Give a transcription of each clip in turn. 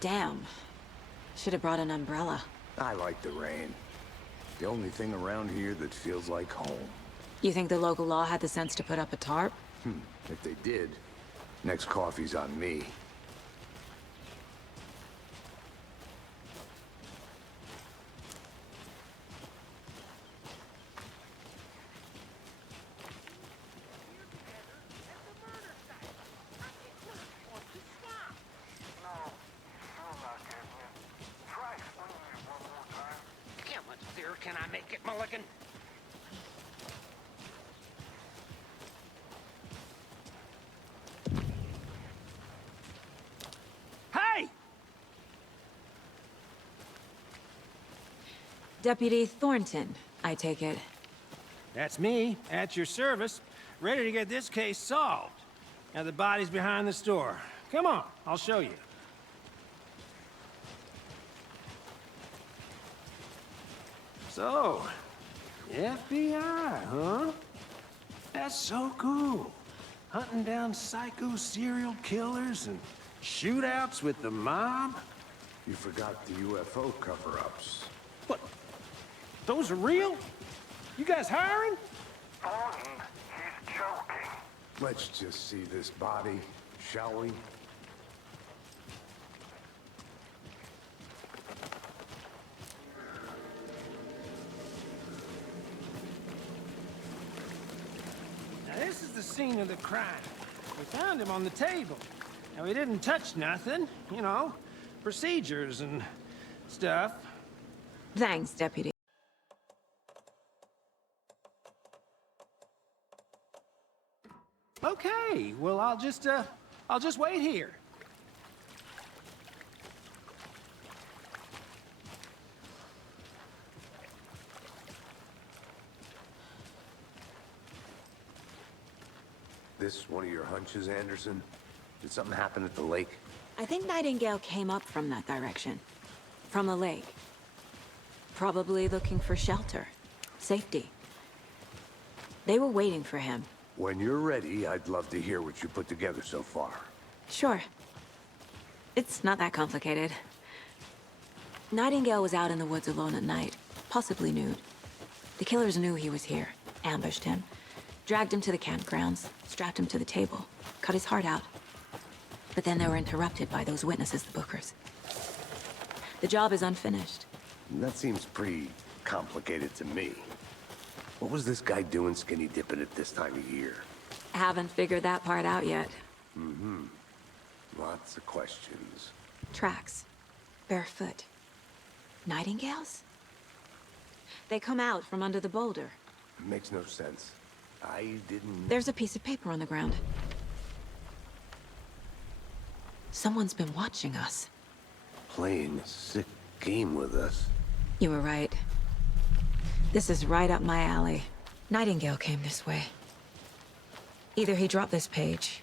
Damn. Should have brought an umbrella. I like the rain. The only thing around here that feels like home. You think the local law had the sense to put up a tarp? If they did, next coffee's on me. Can I make it, Mulligan? Hey! Deputy Thornton, I take it. That's me, at your service, ready to get this case solved. Now the body's behind the store. Come on, I'll show you. So, FBI, huh? That's so cool. Hunting down psycho serial killers and shootouts with the mob? You forgot the UFO cover-ups. What? Those are real? You guys hiring? Thornton, he's joking. Let's just see this body, shall we? This is the scene of the crime. We found him on the table. Now, he didn't touch nothing, you know, procedures and stuff. Thanks, Deputy. Okay, well, I'll just wait here. This one of your hunches, Anderson? Did something happen at the lake? I think Nightingale came up from that direction. From the lake. Probably looking for shelter. Safety. They were waiting for him. When you're ready, I'd love to hear what you put together so far. Sure. It's not that complicated. Nightingale was out in the woods alone at night, possibly nude. The killers knew he was here, ambushed him, dragged him to the campgrounds, strapped him to the table, cut his heart out. But then they were interrupted by those witnesses, the Bookers. The job is unfinished. That seems pretty complicated to me. What was this guy doing skinny dipping at this time of year? Haven't figured that part out yet. Lots of questions. Tracks. Barefoot. Nightingales? They come out from under the boulder. Makes no sense. I didn't... There's a piece of paper on the ground. Someone's been watching us. Playing a sick game with us. You were right. This is right up my alley. Nightingale came this way. Either he dropped this page,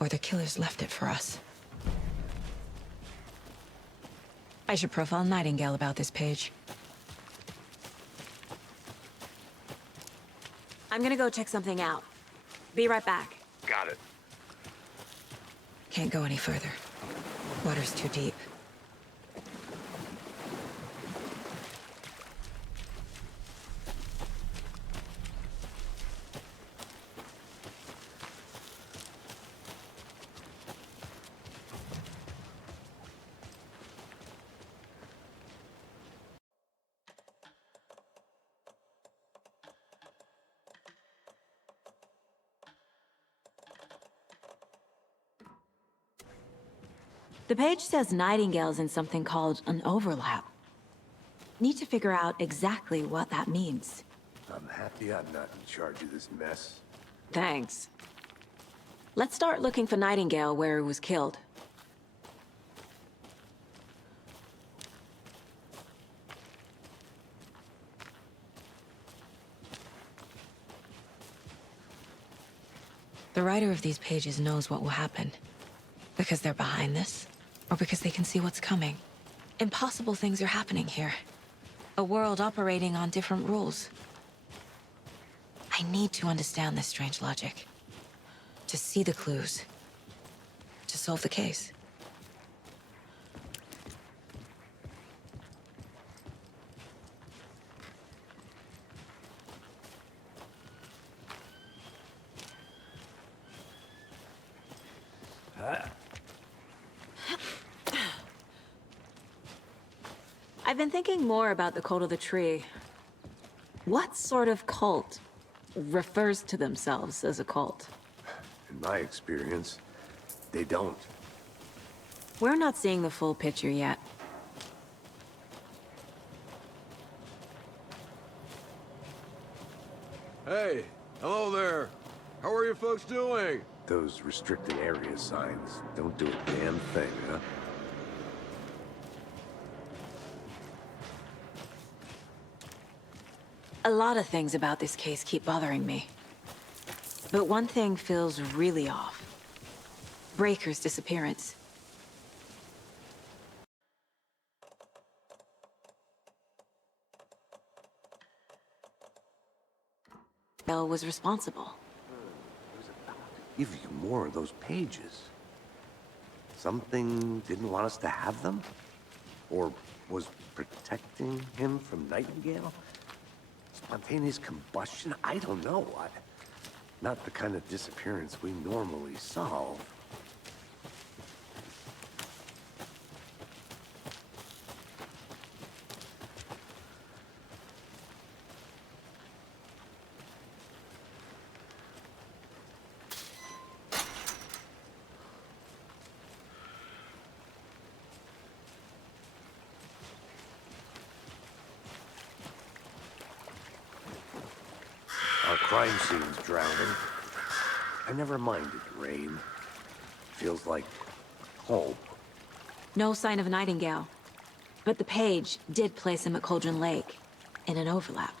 or the killers left it for us. I should profile Nightingale about this page. I'm gonna go check something out. Be right back. Got it. Can't go any further. Water's too deep. The page says Nightingale's in something called an overlap. Need to figure out exactly what that means. I'm happy I'm not in charge of this mess. Thanks. Let's start looking for Nightingale where he was killed. The writer of these pages knows what will happen. Because they're behind this, or because they can see what's coming. Impossible things are happening here. A world operating on different rules. I need to understand this strange logic. To see the clues. To solve the case. I've been thinking more about the cult of the tree. What sort of cult refers to themselves as a cult? In my experience, they don't. We're not seeing the full picture yet. Hey, hello there. How are you folks doing? Those restricted area signs don't do a damn thing, huh? A lot of things about this case keep bothering me. But one thing feels really off. Breaker's disappearance. Bell was responsible. Give you more of those pages. Something didn't want us to have them? Or was protecting him from Nightingale? Spontaneous combustion? I don't know. Not the kind of disappearance we normally solve. Our crime scene's drowning. I never minded rain. Feels like home. No sign of Nightingale. But the page did place him at Cauldron Lake, in an overlap.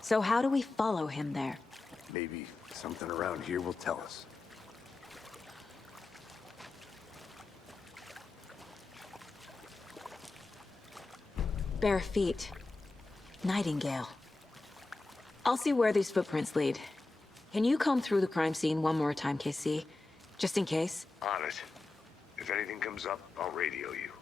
So how do we follow him there? Maybe something around here will tell us. Bare feet. Nightingale. I'll see where these footprints lead. Can you comb through the crime scene one more time, KC? Just in case? On it. If anything comes up, I'll radio you.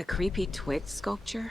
A creepy twig sculpture?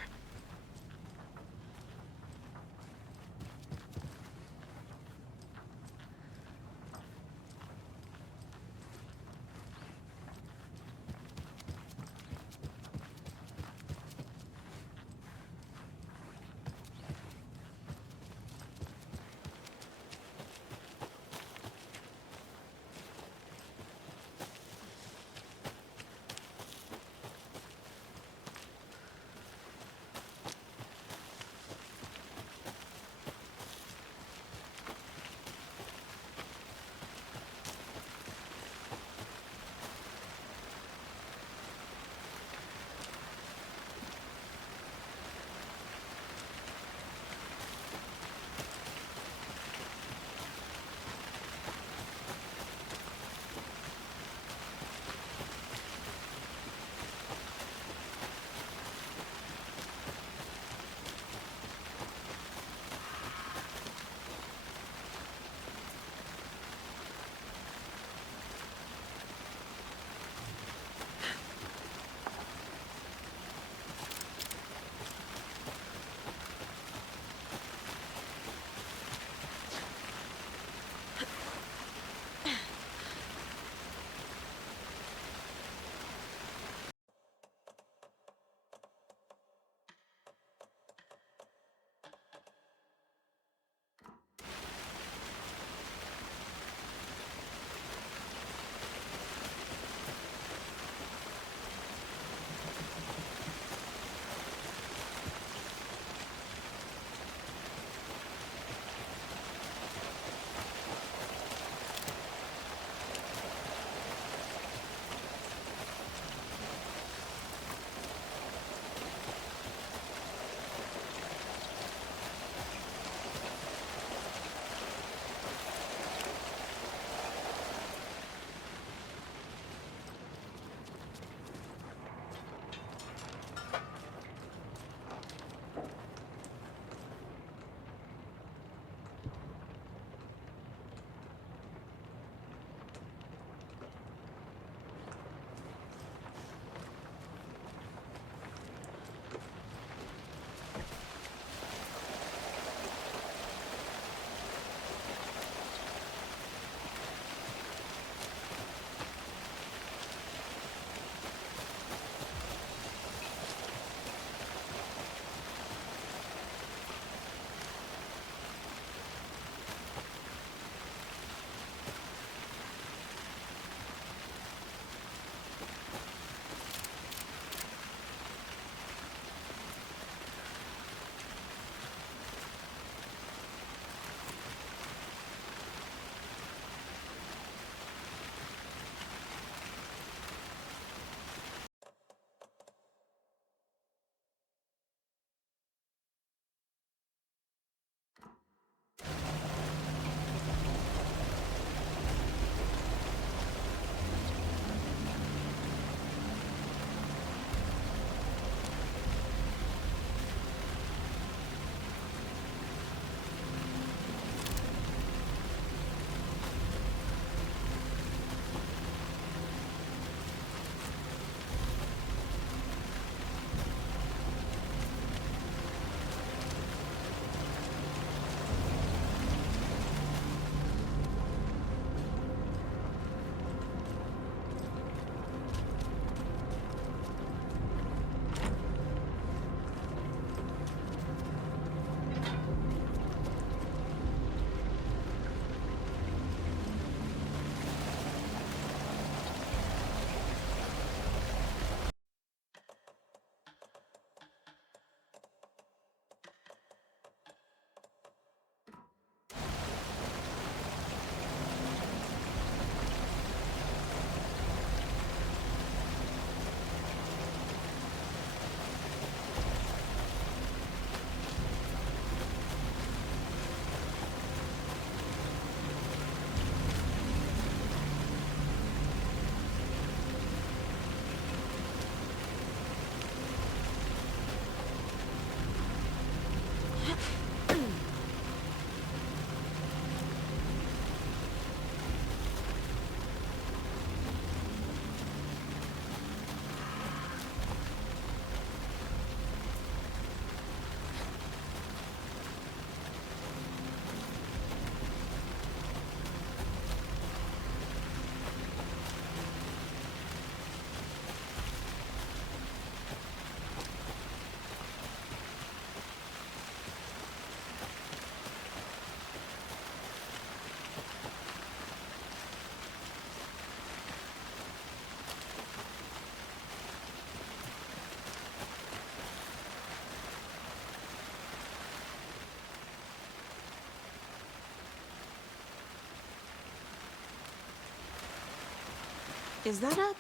Is that a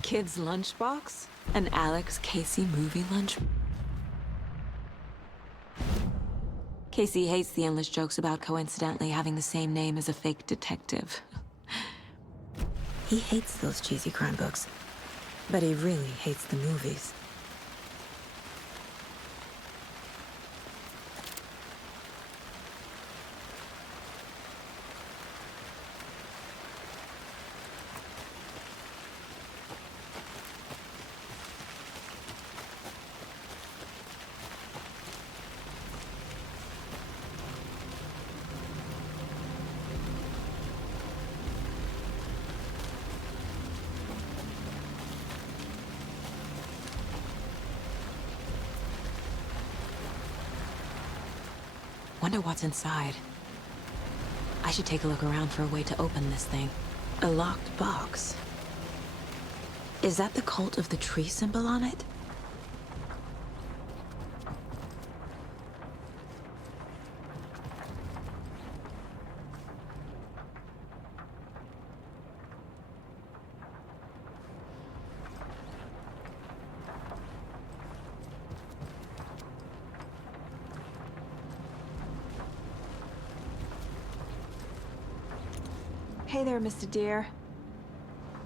kid's lunchbox? An Alex Casey movie lunch? Casey hates the endless jokes about coincidentally having the same name as a fake detective. He hates those cheesy crime books, but he really hates the movies. Wonder what's inside. I should take a look around for a way to open this thing. A locked box. Is that the cult of the tree symbol on it? Hey there, Mr. Deer.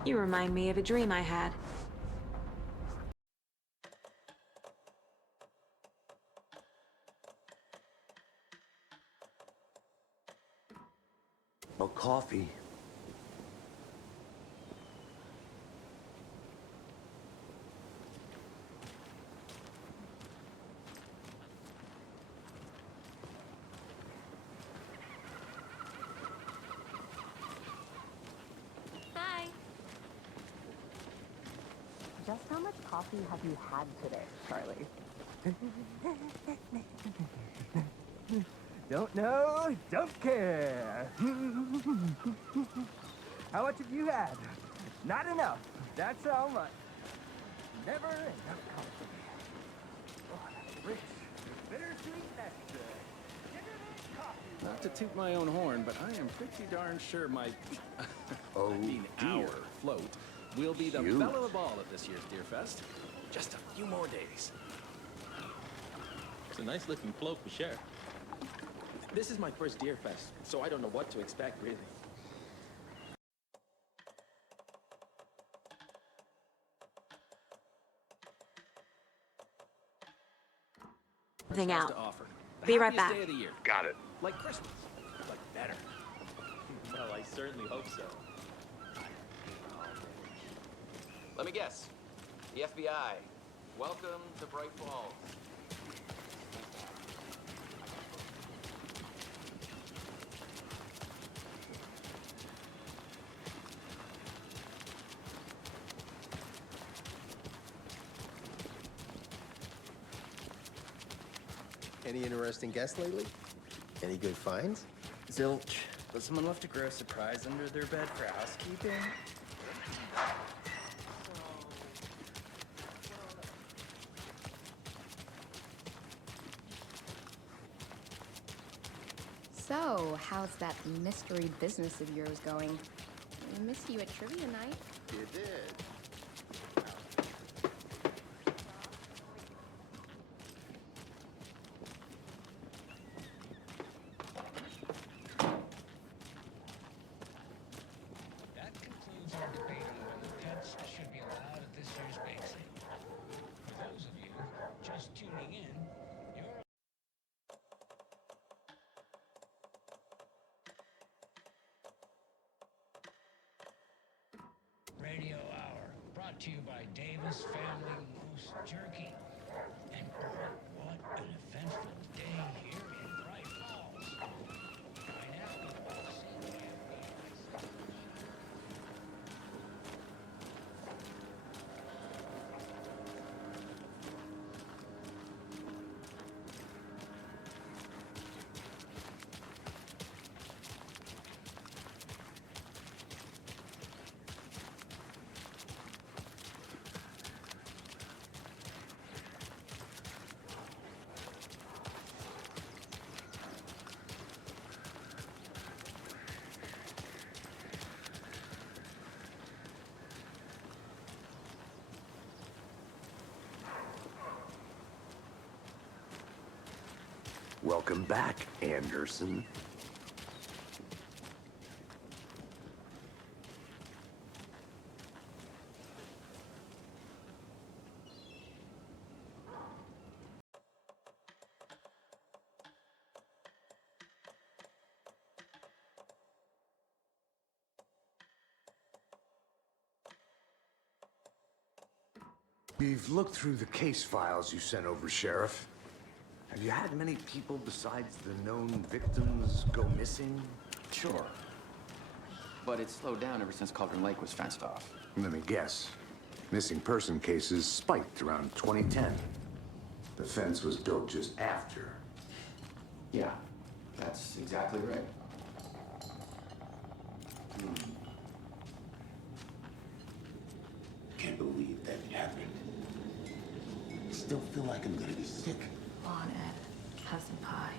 You remind me of a dream I had. Oh, coffee. Hi. Just how much coffee have you had today, Charlie? Don't know, don't care. How much have you had? Not enough. That's how much. Never enough coffee. Oh, that's rich, bittersweet nectar. Coffee. Not to toot my own horn, but I am pretty darn sure my, Oh, our dear. float will be the Huge. belle of the ball at this year's Deer Fest. Just a few more days. It's a nice looking float for sure. This is my first Deer Fest, so I don't know what to expect, really. Thing Has out. to offer. The Be right happiest back. Day of the year. Got it. Like Christmas, but better. Well, I certainly hope so. Let me guess. The FBI. Welcome to Bright Falls. Any interesting guests lately? Any good finds? Zilch. But someone left a gross surprise under their bed for housekeeping? So, how's that mystery business of yours going? I missed you at trivia night. You did. That concludes our debate on whether pets should be allowed at this year's bake sale. For those of you just tuning in, you're Radio Hour, brought to you by Davis Family Moose Jerky. And oh, what an eventful day here in Bright Falls. By now, you've all seen the FBI's. Welcome back, Anderson. We've looked through the case files you sent over, Sheriff. Have you had many people besides the known victims go missing? Sure. But it's slowed down ever since Cauldron Lake was fenced off. Let me guess. Missing person cases spiked around 2010. The fence was built just after. Yeah, that's exactly right. Can't believe that happened. I still feel like I'm gonna be sick. Come on, Ed. Have some pie.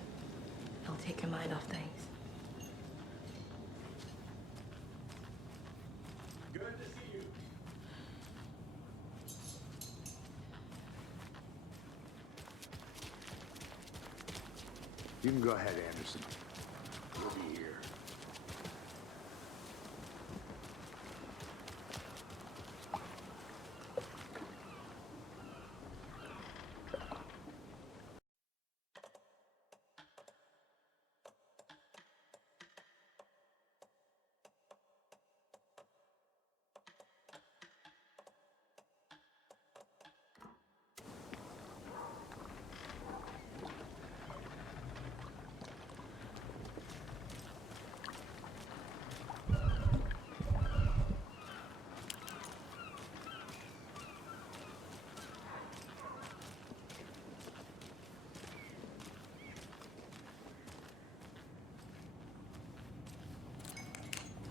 It'll take your mind off things. Good to see you. You can go ahead, Anderson. We'll be here.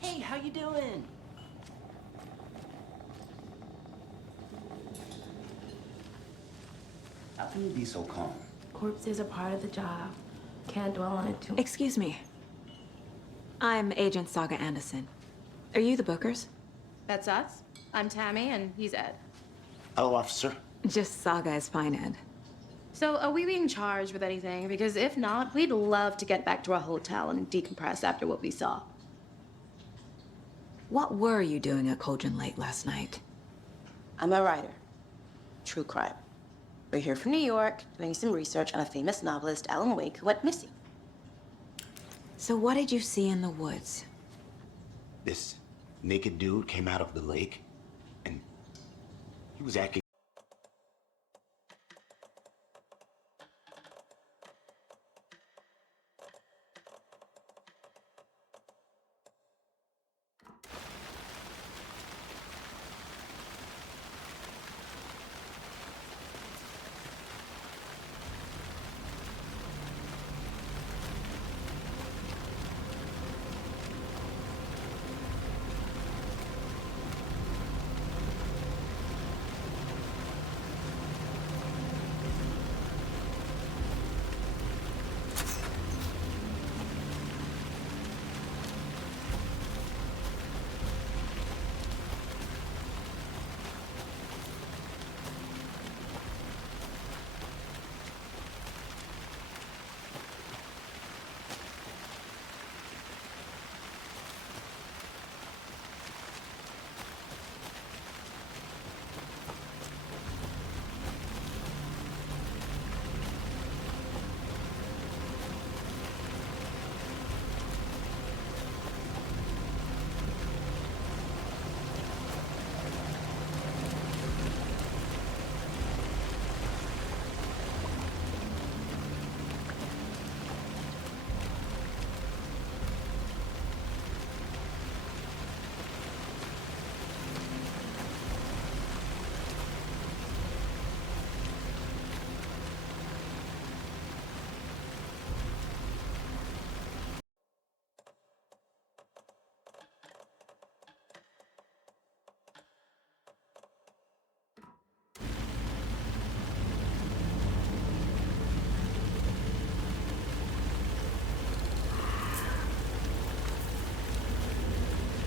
Hey, how you doing? How can you be so calm? Corpses are part of the job. Can't dwell on it too. Excuse me. I'm Agent Saga Anderson. Are you the bookers? That's us. I'm Tammy, and he's Ed. Hello, officer. Just Saga is fine, Ed. So, are we being charged with anything? Because if not, we'd love to get back to our hotel and decompress after what we saw. What were you doing at Cauldron Lake last night? I'm a writer. True crime. We're here from New York, doing some research on a famous novelist, Alan Wake, who went missing. So what did you see in the woods? This naked dude came out of the lake, and he was acting.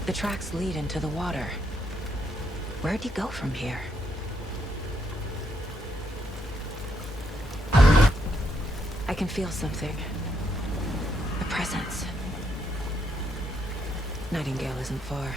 The tracks lead into the water. Where'd you go from here? I can feel something. A presence. Nightingale isn't far.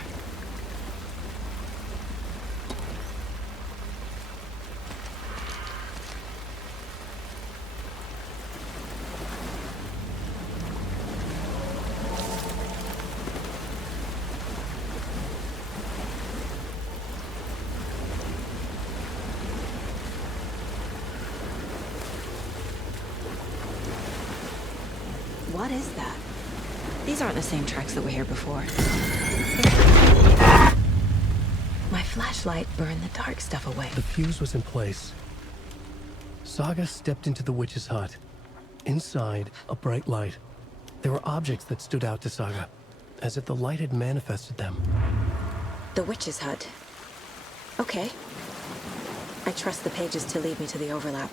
What is that? These aren't the same tracks that were here before. My flashlight burned the dark stuff away. The fuse was in place. Saga stepped into the witch's hut. Inside, a bright light. There were objects that stood out to Saga, as if the light had manifested them. The witch's hut. Okay. I trust the pages to lead me to the overlap.